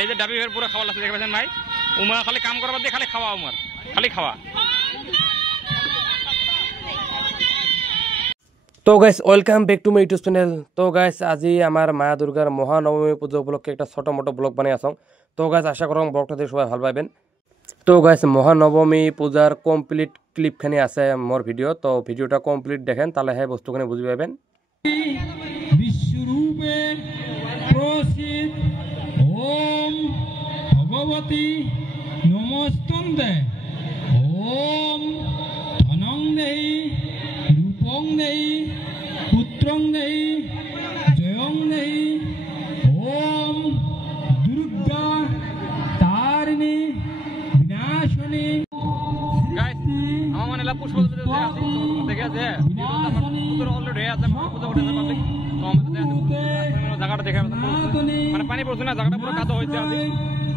এই যে ডাবি পুরো খাওয়া লাগছে দেখে পাচ্ছেন ভাই উমার খালি কাম করবার দিয়ে খালি খাওয়া উমার খালি খাওয়া তো guys welcome back to my YouTube channel. তো গাইস আজি আমার মা দুর্গার মহানবমী পুজো উপলক্ষে একটা ছোট মোটো ব্লগ বানিয়ে আসং। তো গাইস আশা করম ব্লগটা দেখে সবাই ভালো পাইবেন। তো গাইস মহানবমী পূজার কমপ্লিট ক্লিপখানি আছে মোর ভিডিও, তো ভিডিওটা কমপ্লিট দেখেন তাহলে হ্যাঁ বস্তুখানি বুঝি পাইবেন। বিশ্বরূপে প্রসিদ্ধ ওম ভগবতী নমস্তুতে ওম ধনং দেহি রূপং দেহি পুত্রং দেহি জয়ং দেহি ওম দুর্গা তারিণী বিনাশনী গাইস আমার মানে লা পুষ্প দেখে আছে পুরো অলরেডি আছে পুজো করে পাবলিক তো আমাদের জায়গাটা দেখে মানে পানি পড়ছে না জায়গাটা পুরো কাদা হয়েছে আমি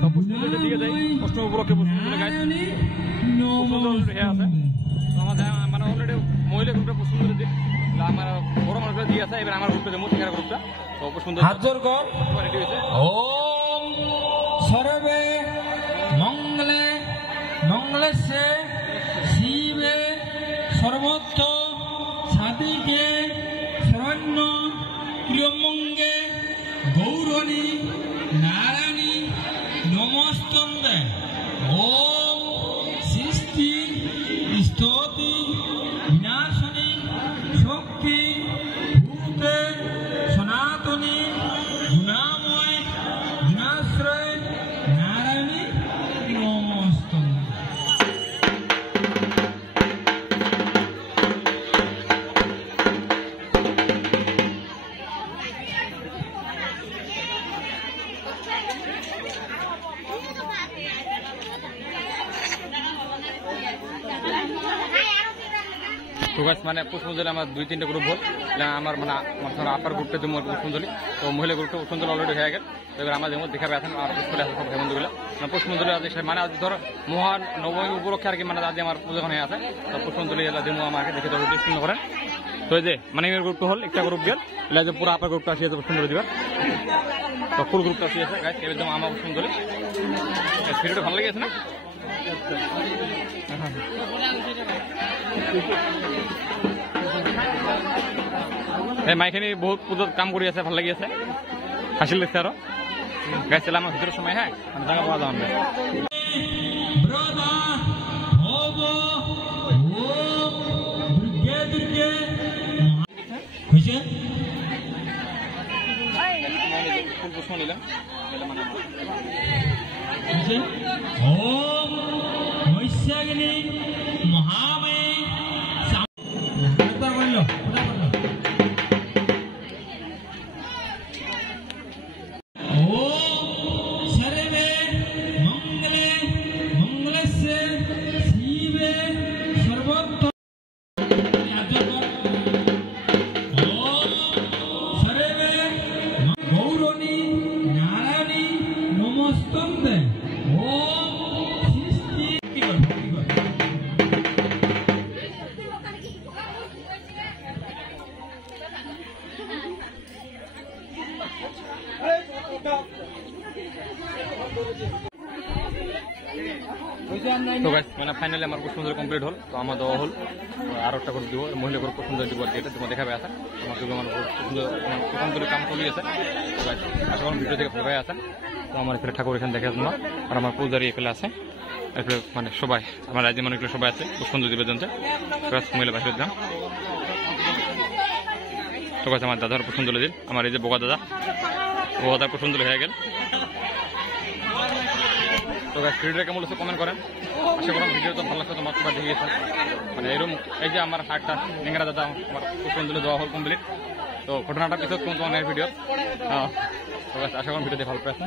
তো পুষ্প দিয়ে যাই কষ্ট উপলক্ষে পুষ্প দিলে গাইস সুন্দর হয়ে আছে তো আমাদের মানে অলরেডি মহিলা গ্রুপে পুষ্প দিয়ে আমার বড় মানুষরা দিয়ে আছে এবার আমার গ্রুপে যেমন থেকে গ্রুপটা তো খুব সুন্দর হাত জোর কর রেডি হয়েছে ওম সর্বে মঙ্গলে মঙ্গলস্যে শিবে সর্বত্র সাদিকে শরণ্য প্রিয়মঙ্গে গৌরণী নারায়ণী নমস্তন্দে ওম সৃষ্টি স্তুতি বিনাশনী শক্তি ভূতে সনাতনী গুণাময় গুণাশ্রয় নারায়ণী নমস্তন্দে। তো গাইস মানে পুষ্পঞ্জলি আমার 2-3টা গ্রুপ হল আমার মানে আপার গ্রুপটা যেমন পুষ্পঞ্জলি তো মহিলা গ্রুপটা পুষ্পঞ্জলি অলরেডি হয়ে গেল এবার আমরা যেমন দেখাবে এখন আর পুষ্পলে আছে সব হেমন্তগুলো মানে পুষ্পঞ্জলি আজ মানে আজ ধর মহান নবমী উপলক্ষে আর কি মানে আজ আমার পুজো হয়ে আছে তো পুষ্পঞ্জলি এলা যেমন আমাকে দেখে দেবো পছন্দ করেন তো এই যে মানে এর গ্রুপটা হল একটা গ্রুপ গেল এলা যে পুরো আপার গ্রুপটা আসিয়েছে পুষ্পঞ্জলি দিবার তো ফুল গ্রুপটা আসিয়েছে গাইস এবার যেমন আমার পুষ্পঞ্জলি ভিডিওটা ভালো লেগেছে না মাইখানি বহুত পুজোর কাম করে আছে ভাল লাগি আছে হাসি লাগছে আরো গাছ ছিল আমার ভিতরের সময় হ্যাঁ জায়গা পাওয়া যাওয়া ফুল পুষ্প নিলাম ওম নৈশাগিনী মহাময়ী তো গাইস মানে ফাইনালি আমার খুব সুন্দর কমপ্লিট হল তো আমার দেওয়া হল আর একটা করে দিব মহিলা করে খুব সুন্দর দিব আর যেটা তোমার দেখাবে আছে তোমাকে আমার খুব সুন্দর সুন্দর কাম চলে আছে আশা করি ভিডিও থেকে ভালো আছে তো আমার এখানে ঠাকুর এখানে দেখে তোমার আর আমার পূজারি এখানে আছে এখানে মানে সবাই আমার রাজ্যের মানুষগুলো সবাই আছে খুব সুন্দর দিবে জানতে মহিলা বাসে দিলাম তো গাছ আমার দাদার পছন্দ দিল আমার এই যে বোকা দাদার পছন্দ হয়ে গেল তো গাইস ভিডিওটা কেমন লাগছে কমেন্ট করেন আশা করি ভিডিও তো ভালো লাগছে তোমার সবাই দেখিয়েছে মানে এরকম এই যে আমার হাটটা নেংরা দাদা আমার পুষ্পঞ্জলি দেওয়া হল কমপ্লিট তো ঘটনাটা পিছত কোন তোমার ভিডিও তো গাইস আশা করি ভিডিওতে ভালো পেয়েছে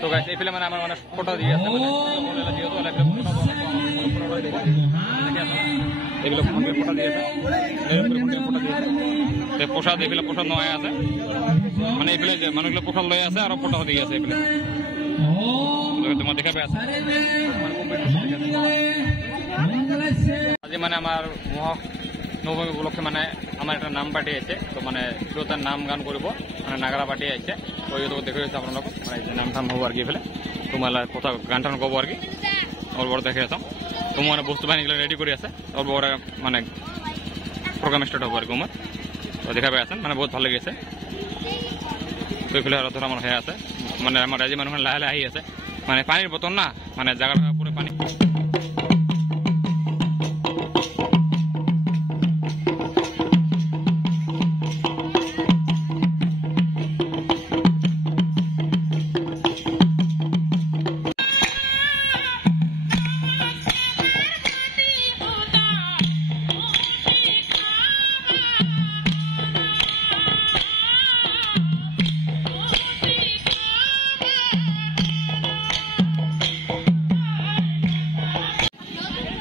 তো গাইস এই ফিল্মে আমার মানে ফটো দিয়ে আছে এগুলো ফটো দিয়েছে প্রসাদ এগুলো প্রসাদ নয় আছে মানে এগুলো যে মানুষগুলো প্রসাদ লয়ে আছে আর ফটো দিয়ে আছে এগুলো তোমার দেখাবে আছে আজ মানে আমার নবমী উপলক্ষে মানে আমার একটা নাম পার্টি আছে তো মানে শ্রোতার নাম গান করব মানে নাগারা পার্টি আছে তো এই তো দেখে হয়েছে আপনার মানে নাম টাম হবো আর কি ফেলে তোমার কোথাও গান টান করবো আর কি অল্প বড় দেখে যেতাম তো মানে বস্তু বাহিনীগুলো রেডি করে আছে অল্প বড় মানে প্রোগ্রাম স্টার্ট হবো আর কি আমার তো দেখা পাই আছেন মানে বহুত ভালো লেগেছে তো এইফালে আর ধর আমার হয়ে আছে মানে আমার রাজি মানুষ লাহে লাহে আহি আছে মানে পানির বোতল না মানে জায়গাটা পুরো পানি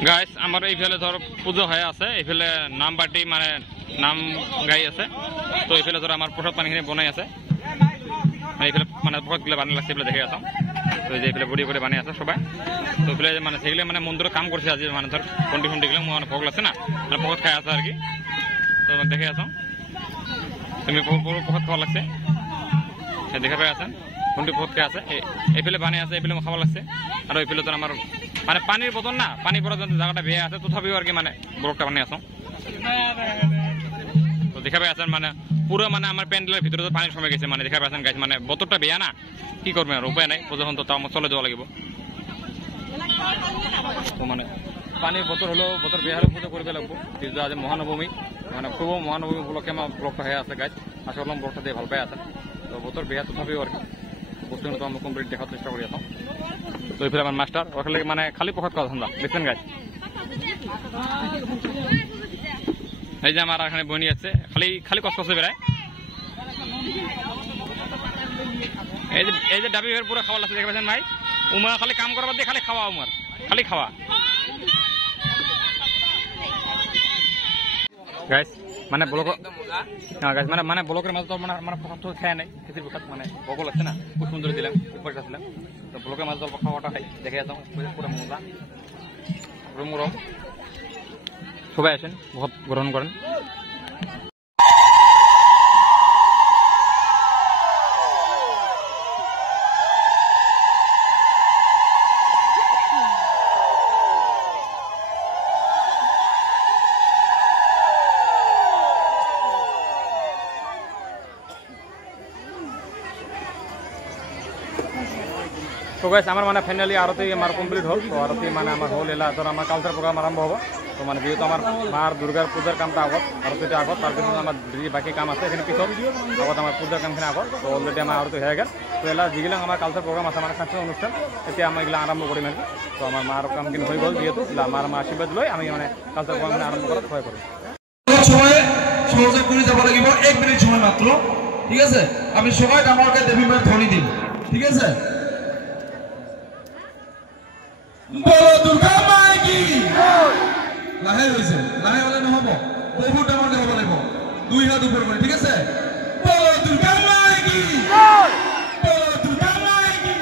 গাইস আমার এইফালে ধর পুজো হয়ে আছে এইফালে নাম পার্টি মানে নাম গাই আছে তো এইফালে ধর আমার প্রসাদ পানিখিনি বনাই আছে এইফালে মানে প্রসাদগুলো বানিয়ে লাগছে এগুলো দেখে আসলাম তো এইফালে বড়ি করে বানিয়ে আছে সবাই তো এইফালে মানে সেগুলো মানে মন্দিরে কাম করছে আজ মানে ধর কন্টি ফন্টিগুলো মানে ভোগ লাগছে না মানে প্রসাদ খাই আছে আর কি তো দেখে আসলাম তুমি প্রসাদ খাওয়া লাগছে দেখা পাই আছেন কোনটি প্রসাদ খাই আছে এইফালে বানিয়ে আছে এইফালে খাওয়া লাগছে আর ওইফালে ধর আমার মানে পানির বোতল না পানি পড়ার জন্য জায়গাটা বেয়ে আছে তথাপিও আর কি মানে ব্লকটা বানিয়ে আসো তো দেখা পাই আছেন মানে পুরো মানে আমার প্যান্ডেলের ভিতরে তো পানি সময় গেছে মানে দেখা পাই আছেন গাছ মানে বোতলটা বেয়া না কি করবে আর উপায় নাই যখন তো আমার চলে যাওয়া লাগিব তো মানে পানির বোতল হলো বোতল বেয়া হলে পুজো করবে লাগবো কিন্তু আজ মহানবমী মানে পূর্ব মহানবমী উপলক্ষে আমার ব্লকটা হয়ে আছে গাছ আসলে ব্লকটা দিয়ে ভাল পাই আছেন তো বোতল বেয়া তথাপিও আর কি বস্তুগুলো তো আমরা কমপ্লিট দেখার চেষ্টা করি আসলাম তো এইফালে আমার মাস্টার ওখানে মানে খালি প্রসাদ খাওয়া ধান্দা দেখছেন গাছ এই যে আমার এখানে বনি আছে খালি খালি কষ্ট করছে বেড়ায় এই যে ডাবি পুরো খাওয়া লাগছে দেখে পাচ্ছেন ভাই উমার খালি কাম করবার দিয়ে খালি খাওয়া উমার খালি খাওয়া গাইস মানে ব্লক গাছ মানে মানে ব্লকের মাঝে তো মানে মানে প্রসাদ তো খায় নাই খিচির প্রসাদ মানে ভোগ লাগছে না খুব সুন্দর দিলাম উপরে ছিলাম তো ব্লকের মাঝে অল্প খাওয়াটা খাই দেখে যেতাম পুরো মজা রুমরম সবাই আসেন ভোট গ্রহণ করেন তো গাইস আমার মানে ফাইনালি আরতি আমার কমপ্লিট হল তো আরতি মানে আমার হল এলা তো আমার কালচার প্রোগ্রাম আরম্ভ হবো তো মানে যেহেতু আমার মার দুর্গার পূজার কামটা আগত আরতিটা আগত তার পিছনে আমার বাকি কাম আছে এখানে পিছত আগত আমার পূজার কামখিনি আগত তো অলরেডি আমার আরতি হয়ে গেল তো এলা যেগুলো আমার কালচার প্রোগ্রাম আছে মানে সাংস্কৃতিক অনুষ্ঠান এতিয়া আমি এগুলো আরম্ভ করিম আর কি তো আমার মার কামখিনি হয়ে গেল যেহেতু আমার মা আশীর্বাদ লৈ আমি মানে কালচার প্রোগ্রামখিনি আরম্ভ করার সহায় করি সহযোগ করে যাব লাগিব 1 মিনিট সময় মাত্র ঠিক আছে আমি সবাই ডাঙৰকে দেৱী মাৰ ধ্বনি দিম ঠিক আছে বলো দুৰ্গা মাই কি লাহে হইছে লাহে হলে নহব বহুত ডাঙৰ দেব লাগিব দুই হাত উপৰ কৰি ঠিক আছে বলো দুৰ্গা মাই কি বলো দুৰ্গা মাই কি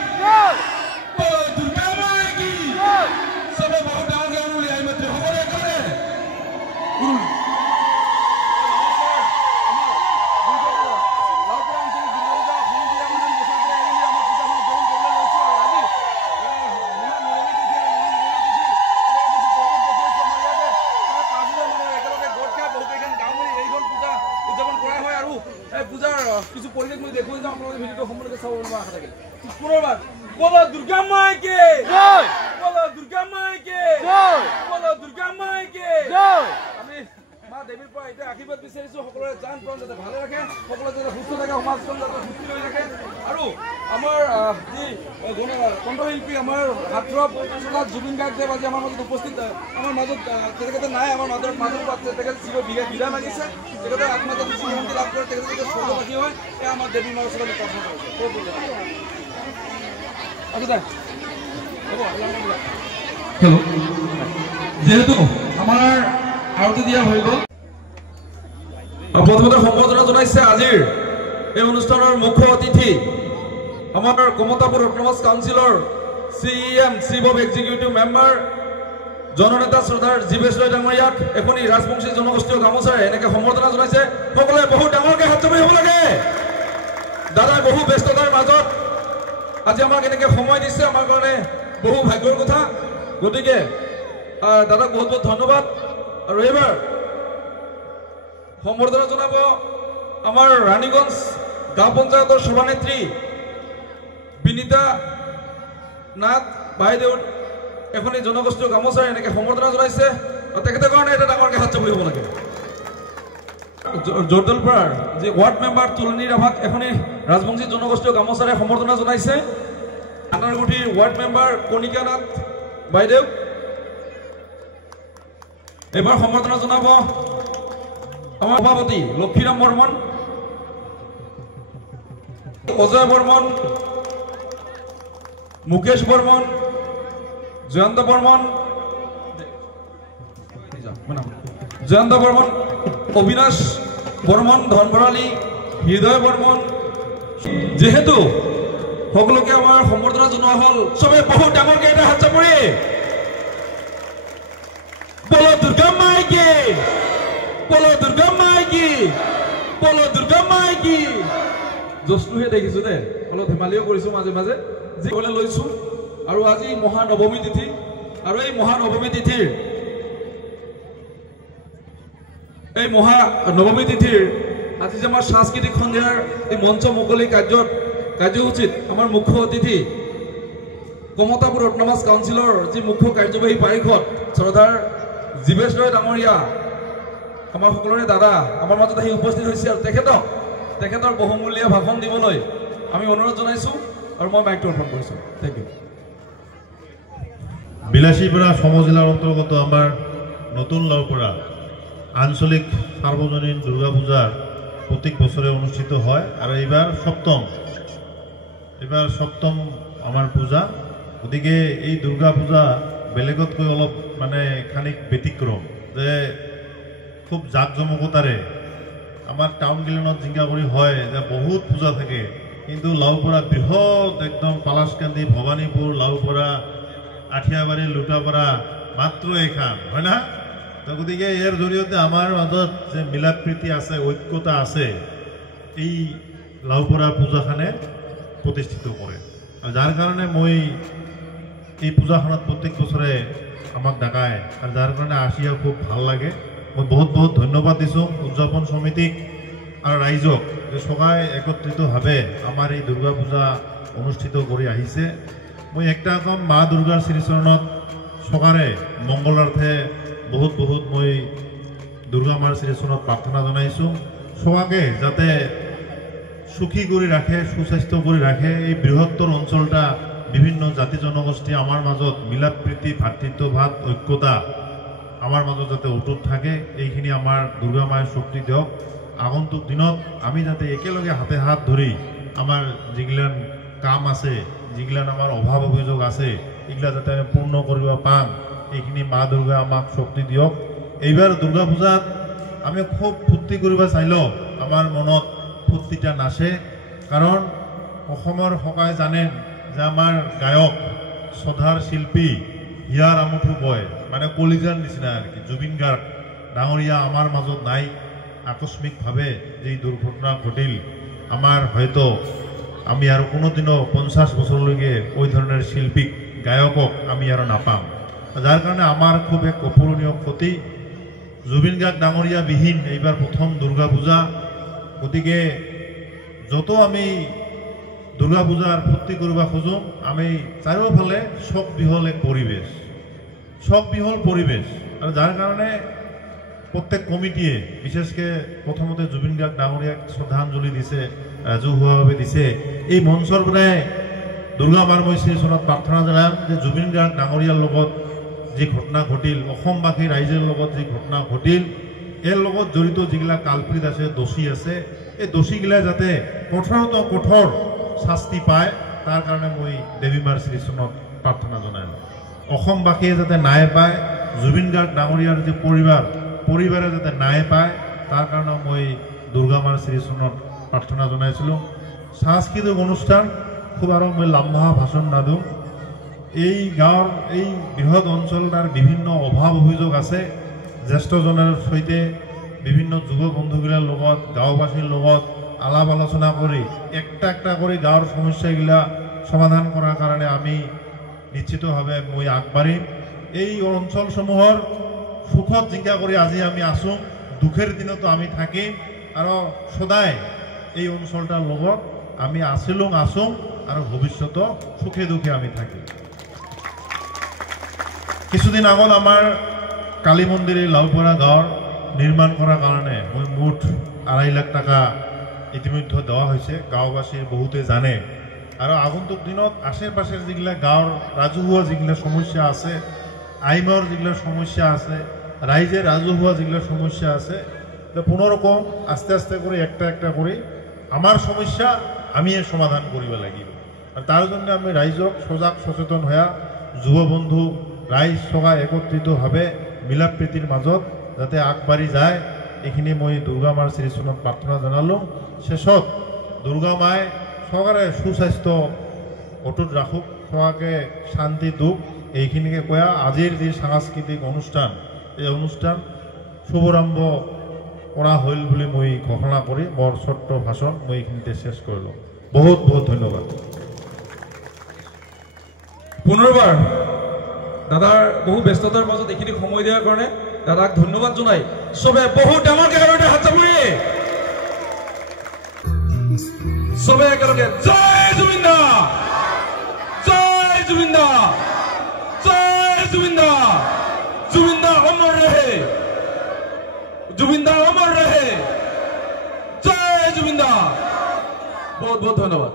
বলো দুৰ্গা মাই কি সবে বহুত ডাঙৰ গান উলিয়াই মাত্ৰ হবলে কৰে কিছু পরিবেশ মই দেখো যে আপনাদের ভিডিওটা সম্পূর্ণ সব আশা থাকে পুনর্বার বলো দুর্গা মাইকে জয় বলো দুর্গা মাইকে জয় বলো দুর্গা মাইকে জয় আমি মা দেবীর পৰা এটা আশীৰ্বাদ বিচাৰিছো সকলোৰে জান প্ৰাণ যাতে ভালে ৰাখে সকলোৰে যাতে সুস্থ থাকে সমাজখন যাতে সুস্থ হৈ থাকে আৰু আমাৰ যি কণ্ঠশিল্পী আমাৰ হাতৰপ জুবিন গাৰ্গ দেৱ আজি আমাৰ মাজত উপস্থিত আমাৰ মাজত তেখেতে নাই আমাৰ মাজত তেখেত চিৰ বিদায় মাগিছে তেখেতে আত্মাজাত শান্তি লাভ কৰে তেখেতে যাতে স্বৰ্গবাসী হয় এয়া আমাৰ দেৱী মাৰ ওচৰত প্ৰাৰ্থনা কৰিছোঁ যেহেতু আমাৰ আৰতি দিয়া হৈ গ'ল প্ৰথমতে সম্বোধনা জনাইছে আজিৰ এই অনুষ্ঠানৰ মুখ্য অতিথি আমাৰ কমতাপুৰ অট'নমাছ কাউন্সিলৰ CEM chief of executive member জননেতা শ্ৰদ্ধাৰ জীৱেশ ৰয় ডাঙৰীয়াক এখনি ৰাজবংশী জনগোষ্ঠীয় গামোচাৰে এনেকৈ সম্বৰ্ধনা জনাইছে। সকলোৱে বহু ডাঙৰকৈ হাত চাপৰি হ'ব লাগে। দাদা বহু ব্যস্ততাৰ মাজত আজি আমাক এনেকৈ সময় দিছে, আমাৰ কাৰণে বহু ভাগ্যৰ কথা। গতিকে দাদাক বহুত বহুত ধন্যবাদ। আৰু এইবাৰ সম্বৰ্ধনা জনাব আমাৰ ৰাণীগঞ্জ গাঁও পঞ্চায়তৰ সভানেত্ৰী বিনীতা নাথ বাইদেউ এখনি জনগোষ্ঠীয় গামোচাৰে এনেকৈ সম্বৰ্ধনা জনাইছে। তেখেতৰ কাৰণে এটা ডাঙৰকৈ হাত চাপৰি হ'ব লাগে। জৰ্দলপাৰাৰ যি ৱাৰ্ড মেম্বাৰ তুলনী ৰাভাক এখনি ৰাজবংশী জনগোষ্ঠীয় গামোচাৰে সম্বৰ্ধনা জনাইছে। আনাৰগুঠিৰ ৱাৰ্ড মেম্বাৰ কণিকা নাথ বাইদেউ এবাৰ সম্বৰ্ধনা জনাব আমাৰ সভাপতি লক্ষীৰাম বৰ্মন, অজয় বৰ্মন, মুকেশ বৰ্মন, জয়ন্ত বৰ্মন, অবিনাশ বৰ্মন, ধন ভৰালী, হৃদয় বৰ্মন। যেহেতু সকলোকে আমাৰ সম্বৰ্ধনা জনোৱা হ'ল, চবে বহুত ডাঙৰকৈ এটা হাত চাপৰি। বলো দুৰ্গা মাই কি, বলো দুৰ্গা মাই কি, বলো দুৰ্গা মাই কি। জোচটোহে দেখিছো দে, অলপ ধেমালিও কৰিছো মাজে মাজে যিসকলে লৈছো। আৰু আজি মহানৱমী তিথি, আৰু এই মহানৱমী তিথিৰ আজি যে আমাৰ সাংস্কৃতিক সন্ধিয়াৰ এই মঞ্চ মুকলি কাৰ্যসূচীত আমাৰ মুখ্য অতিথি কমতাপুৰ অট'নমাছ কাউন্সিলৰ যি মুখ্য কাৰ্যবাহী পাৰিষদ শ্ৰদ্ধাৰ জীৱেশ ৰয় ডাঙৰীয়া আমাৰ সকলোৰে দাদা আমাৰ মাজত আহি উপস্থিত হৈছে। আৰু তেখেতৰ বহুমূলীয়া ভাষণ দিবলৈ আমি অনুৰোধ জনাইছোঁ আৰু মই মাইকটো অৰ্পণ কৰিছোঁ। Thank U. বিলাসীপাৰা সমজিলাৰ অন্তৰ্গত আমাৰ নতুন লাওপাৰা আঞ্চলিক সাৰ্বজনীন দুৰ্গা পূজা প্ৰত্যেক বছৰে অনুষ্ঠিত হয়। আৰু এইবাৰ সপ্তম আমাৰ পূজা। গতিকে এই দুৰ্গা পূজা বেলেগতকৈ অলপ খানিক ব্যতিক্ৰম, যে খুব জাক জমকতাৰে আমাৰ টাউন গিলনত জিংগা কৰি হয় যে বহুত পূজা থাকে, কিন্তু লাওপাৰা বৃহৎ একদম পালাচকান্দি, ভৱানীপুৰ, লাওপাৰা, আঠিয়াবাৰী, লুটাপাৰা মাত্ৰ এইখান হয় না। তো গতিকে ইয়াৰ জৰিয়তে আমাৰ মাজত যে মিলা প্ৰীতি আছে, ঐক্যতা আছে, এই লাওপাৰা পূজাখনে প্ৰতিষ্ঠিত কৰে। আৰু যাৰ কাৰণে মই এই পূজাখনত প্ৰত্যেক বছৰে আমাক ডাকায়, আৰু যাৰ কাৰণে আসিয়া খুব ভাল লাগে। মই বহুত বহুত ধন্যবাদ দিছোঁ উদযাপন সমিতিক আৰু ৰাইজক, যে সবাই একত্ৰিতভাৱে আমাৰ এই দুৰ্গা পূজা অনুষ্ঠিত কৰি আহিছে। মই একটা কম, মা দুৰ্গাৰ শ্ৰীচৰণত সকাৰে মংগলাৰ্থে বহুত বহুত মই দুৰ্গা মাৰ শ্ৰীচৰণত প্ৰাৰ্থনা জনাইছোঁ। সবাকে যাতে সুখী কৰি ৰাখে, সুস্বাস্থ্য কৰি ৰাখে। এই বৃহত্তৰ অঞ্চলটা বিভিন্ন জাতি জনগোষ্ঠী আমাৰ মাজত মিলা প্ৰীতি, ভাতৃত্বভাৱ, ঐক্যতা আমাৰ মাজত যাতে অটুট থাকে, এইখিনি আমাৰ দুৰ্গা মায়ে শক্তি দিয়ক। আগন্তুক দিনত আমি যাতে একেলগে হাতে হাত ধৰি আমাৰ যিগিলান কাম আছে, যিগিলান আমাৰ অভাৱ অভিযোগ আছে, এইগিলা যাতে আমি পূৰ্ণ কৰিব পাম, এইখিনি মা দুৰ্গা আমাক শক্তি দিয়ক। এইবাৰ দুৰ্গা পূজাত আমি খুব ফূৰ্তি কৰিব চাইলেও আমাৰ মনত ফূৰ্তিটা নাচে, কাৰণ অসমৰ সকাই জানে যে আমাৰ গায়ক, শ্ৰদ্ধাৰ শিল্পী হিয়াৰ আমঠু বয়, কলিজাৰ নিচিনা আৰ কি, জুবিন গাৰ্গ ডাঙৰীয়া আমাৰ মাজত নাই। আকস্মিকভাৱে যে দুৰ্ঘটনা ঘটিল, আমাৰ হয়তো আমি আৰু কোনোদিনও 50 বছৰলৈকে ওই ধৰনেৰ শিল্পীক, গায়কক আমি আৰু নাপাম। যাৰ কাৰণে আমাৰ খুব এক অপূৰণীয় ক্ষতি। জুবিন গাৰ্গ ডাঙৰীয়া বিহীন এইবাৰ প্ৰথম দুৰ্গা পূজা। গতিকে যত আমি দুৰ্গা পূজাৰ ফূৰ্তি কৰিব খোজো, আমি চাৰিওফালে শোক বিহল এক পৰিৱেশ, আৰু যাৰ কাৰণে প্ৰত্যেক কমিটিয়ে বিশেষকৈ প্ৰথমতে জুবিন গাৰ্গ ডাঙৰীয়াক শ্ৰদ্ধাঞ্জলি দিছে, ৰাজহুৱাভাৱে দিছে। এই মঞ্চৰ পৰাই দুৰ্গা মাৰ মই শ্ৰীচৰণত প্ৰাৰ্থনা জনাম যে জুবিন গাৰ্গ ডাঙৰীয়াৰ লগত যি ঘটনা ঘটিল, অসমবাসী ৰাইজৰ লগত যি ঘটনা ঘটিল, এর লগত জড়িত যিগিলা কালপ্রিত আছে, দোষী আছে, এই দোষীগিলা যাতে কঠোরত কঠোর শাস্তি পায়, তার কারণে মই দেৱীমাৰ শ্ৰীচৰণত প্ৰাৰ্থনা জনাইলোঁ। অসমবাসীয়ে যাতে ন্যায় পায়, জুবিন গাৰ্গ ডাঙৰীয়াৰ যে পৰিবাৰে যাতে ন্যায় পায়, তাৰ কাৰণে মই দুৰ্গা মাৰ শ্ৰীচৰণত প্ৰাৰ্থনা জনাইছিলোঁ। সাংস্কৃতিক অনুষ্ঠান খুব আৰু মই লাম্বা ভাষণ নাদিওঁ, এই গাঁৱৰ এই বৃহৎ অঞ্চলটাৰ বিভিন্ন অভাৱ অভিযোগ আছে। জ্যেষ্ঠজনৰ সৈতে বিভিন্ন যুৱ বন্ধুগিলাৰ লগত গাঁওবাসীৰ লগত আলাপ আলোচনা কৰি একটা একটা কৰি গাঁৱৰ সমস্যাগিলা সমাধান কৰাৰ কাৰণে আমি নিশ্চিতভাৱে মই আগবাঢ়িম। এই অঞ্চলসমূহৰ সুখত জিংকা কৰি আজি আমি আছোঁ, দুখেৰ দিনতো আমি থাকিম আৰু সদায় এই অঞ্চলটাৰ লগত আমি আছিলোঁ আছোঁ আৰু ভৱিষ্যত সুখে দুখে আমি থাকিম। কিছুদিন আগত আমাৰ কালী মন্দিৰ লাউপৰা গাঁৱৰ নিৰ্মাণ কৰাৰ কাৰণে মই মুঠ 2.5 লাখ টাকা ইতিমধ্যে দেওয়া হয়েছে। গাঁওবাসীৰ বহুতে জানে। আৰ আগন্তুক দিনত আশে পাশেৰ যেগুলা গাঁৱৰ ৰাজহুয়া যেগুলা সমস্যা আছে, আইনৰ যেগুলা সমস্যা আছে, রাইজের রাজহুয়া যেগুলা সমস্যা আছে, কোনোরকম আস্তে আস্তে করে একটা একটা করে আমার সমস্যা আমি সমাধান করিব লাগিব। আর তার জন্য আমি রাইজক সজাগ সচেতন হয়ে যুৱ বন্ধু ৰাইজ সগা একত্ৰিতভাৱে মিলাপ প্ৰীতিৰ মাজত যাতে আগবাঢ়ি যায়, এইখিনি মই দুৰ্গা মাৰ শ্ৰীচৰণত প্ৰাৰ্থনা জনালোঁ। শেষত দুৰ্গা মায়ে সগাৰে সুস্বাস্থ্য অটুট ৰাখুক, সগাকে শান্তি দুখ, এইখিনিকে কয়া আজিৰ যি সাংস্কৃতিক অনুষ্ঠান, এই অনুষ্ঠান শুভাৰম্ভ কৰা হল বুলি মই ঘোষণা কৰি মোৰ ছোট্ট ভাষণ মই এইখিনিতে শেষ কৰিলোঁ। বহুত বহুত ধন্যবাদ। পুনৰবাৰ দাদাৰ বহু ব্যস্ততাৰ মাজত এইখিনি সময় দিয়াৰ কাৰণে দাদাক ধন্যবাদ জনাই সবে বহুত ডাঙৰকে আৰু এটা হাত চাপৰি সবে একেলগে জয় জুবিন দা, জয় জুবিন দা, জয় জুবিন দা, জুবিন দা অমৰ ৰহে, জুবিন দা অমৰ ৰহে, জয় জুবিন দা। বহুত বহুত ধন্যবাদ।